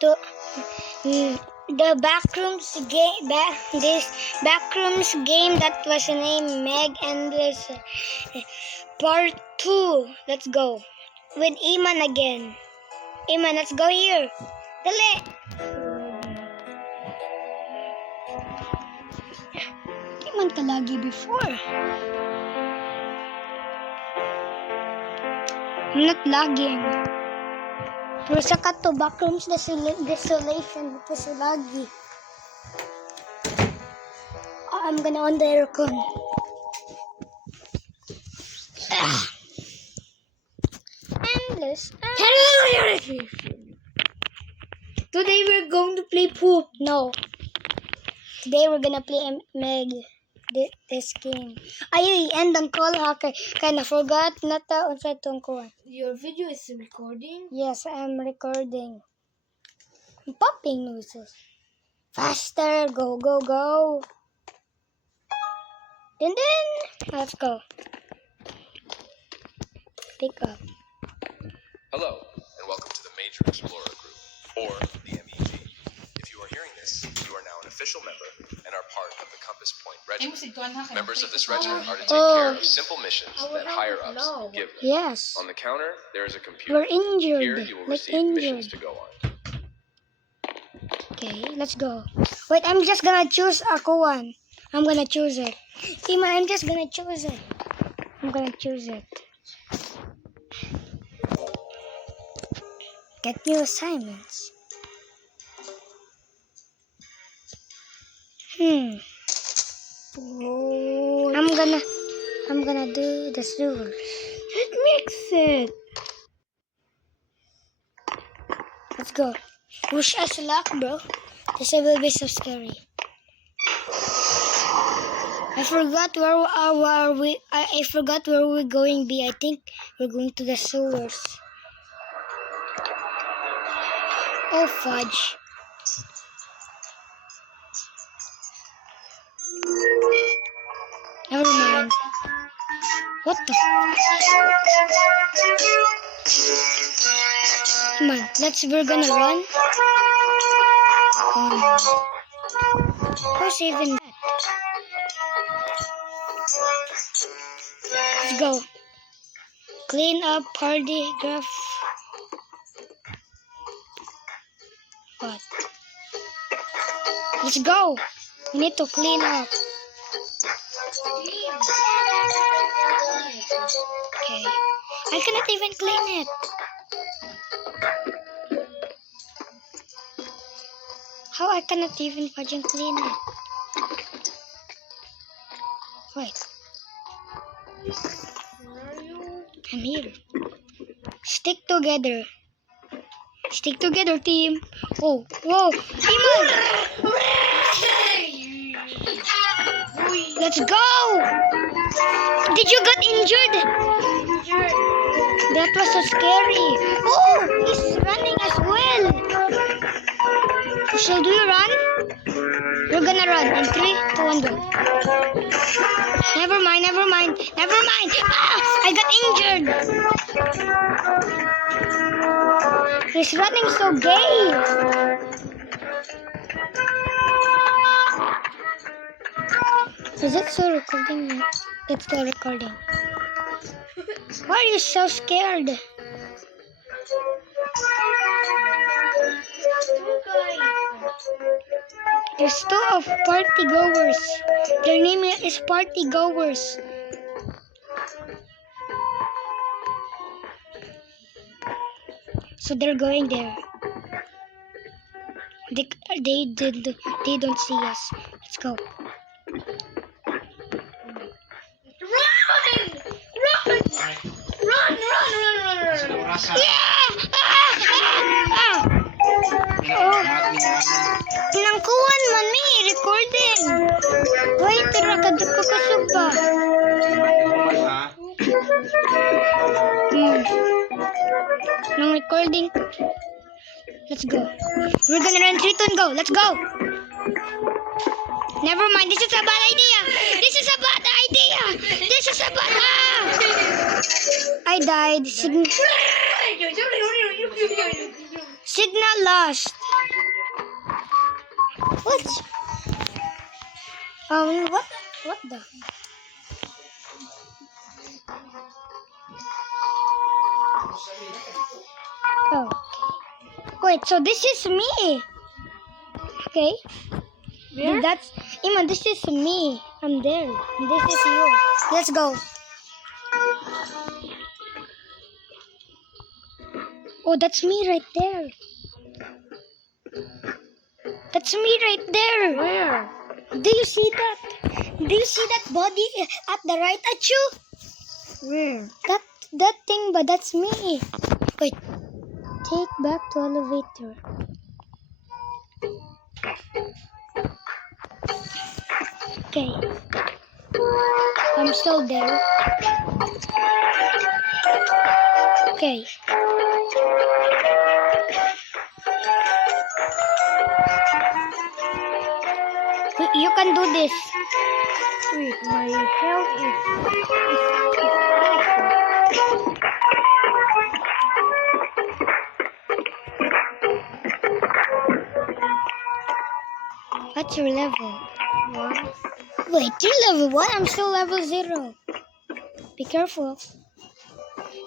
to the backrooms game. This backrooms game that was named Meg Endless Part 2. Let's go with Iman again. Iman, let's go here. Dali. Iman ka lagi before. I'm not lagging. Pero sa kato, backrooms desolation. Ito sa lagi. I'm gonna on the aircon. Endless. Today we're going to play poop. No. Today we're gonna play Meg. This game. Ay, end ang call hacker. Kinda forgot na ta unsa itong kuha. Your video is recording? Yes, I'm recording. I'm popping noises. Faster, go, go, go. Then, let's go. Pick up. Hello, and welcome to the Major Explorer Group, or the MEG. If you are hearing this, you are now an official member and are part of the Compass Point Regiment. Members of this regiment are to take care of simple missions that higher-ups give them. Yes. On the counter, there is a computer. We're injured. Here, you will Like receive missions injured. to go on. Okay, let's go. Wait, I'm just gonna choose ako one. I'm gonna choose it. Tima, I'm just gonna choose it. I'm gonna choose it. Get new assignments. Oh, I'm gonna do the sewers. mix it. Let's go. Wish us luck, bro. This will be so scary. I forgot I forgot where we're going be. I think we're going to the sewers. Oh fudge. Never mind. What the? Come on, we're gonna run. Who's even that? Let's go. Clean up party graph. What? Let's go. We need to clean up. Okay. I cannot even clean it. How I cannot even fucking clean it? Wait. I'm here. Stick together. Stick together, team. Oh, whoa. Team. Let's go. Did you get injured? That was so scary. Oh, he's running as well. Shall we run? We're gonna run in 3, 2, 1, go. Never mind. Ah, I got injured. He's running so gay. Is it still recording yet? It's still recording. Why are you so scared? There's 2 of party goers. Their name is party goers. So they're going there. They don't see us. Let's go. Run! Pinangkuhan man mi recording. Wait, tara kadukasog pa. Nang recording. Let's go. We're gonna run 3, 2, and go. Let's go. Never mind. This is a bad idea. I died. Signal lost. What? What the? Oh. Wait, so this is me. Okay. Where? That's Iman, this is me. I'm there. This is you. Let's go. Oh, that's me right there. That's me right there. Where? Do you see that? Do you see that body at the right at you? Where? That thing, but that's me. Wait. Take back to elevator. Okay. I'm still there. Okay. You can do this. Wait, my health is What's your level? 1. Wait, you're level 1? I'm still level 0. Be careful.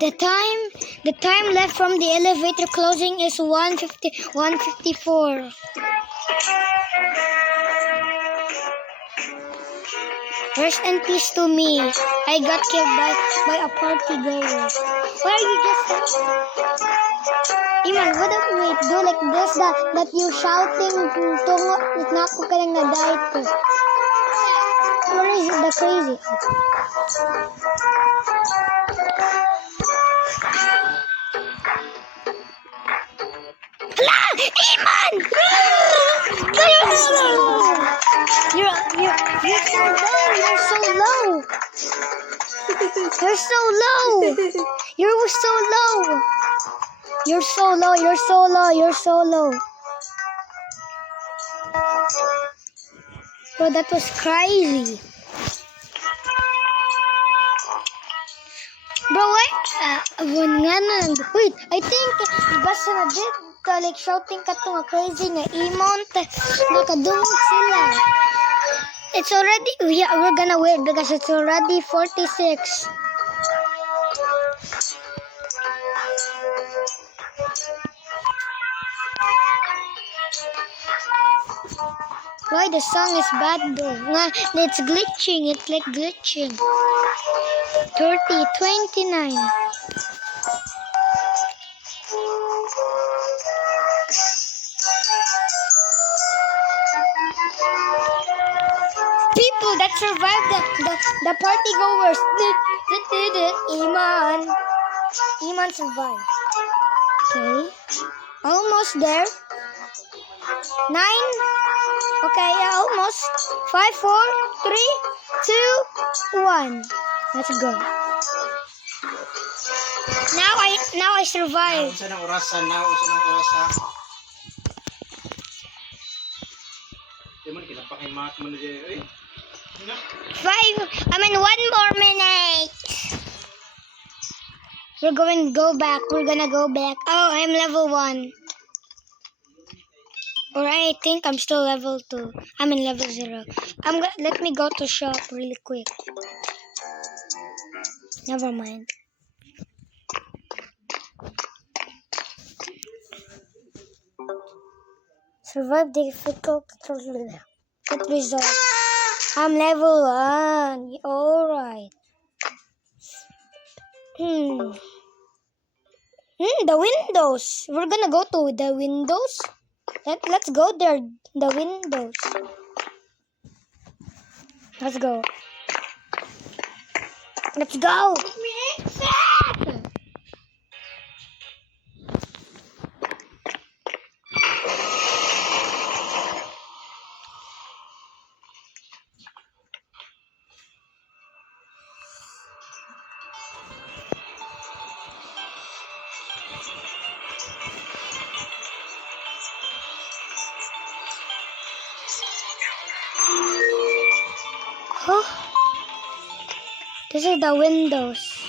The time left from the elevator closing is 1:54. Rest in peace to me. I got killed by a party goer. Why are you just... Iman, what if we do like this, that you shouting tungo, na ako ka lang na-diet ko. Where is it, the crazy? Hala! Iman! You're so low. You're so low. You're so low. You're so low. You're so low. You're so low. Bro, that was crazy. Bro, what? Wait, I think basta na dito like shouting ka to nga crazy nga emont. Nakadungog sila. It's already, yeah, we're gonna wait because it's already 46. Why the song is bad though? It's glitching. It's like glitching. 30, 29. People that survived the party goers. Iman survived. Okay. Almost there. 9. Okay, yeah, almost. 5, 4, 3, 2, 1. Let's go. Now I survived. Usa ng orasan na, usa ng orasan. Di man kinapakimak mo na dyan. 1 more minute. We're going to go back. We're gonna go back. Oh, I'm level 1. Or I think I'm still level 2. I'm in level 0. Let me go to shop really quick. Never mind. Survive difficult good results. I'm level 1. Alright. The windows. We're gonna go to the windows. Let's go there. The windows. Let's go. Let's go. Oh, this is the windows.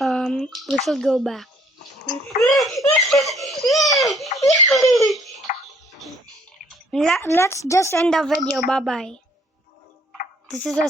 We should go back. Let's just end the video. Bye bye. This is a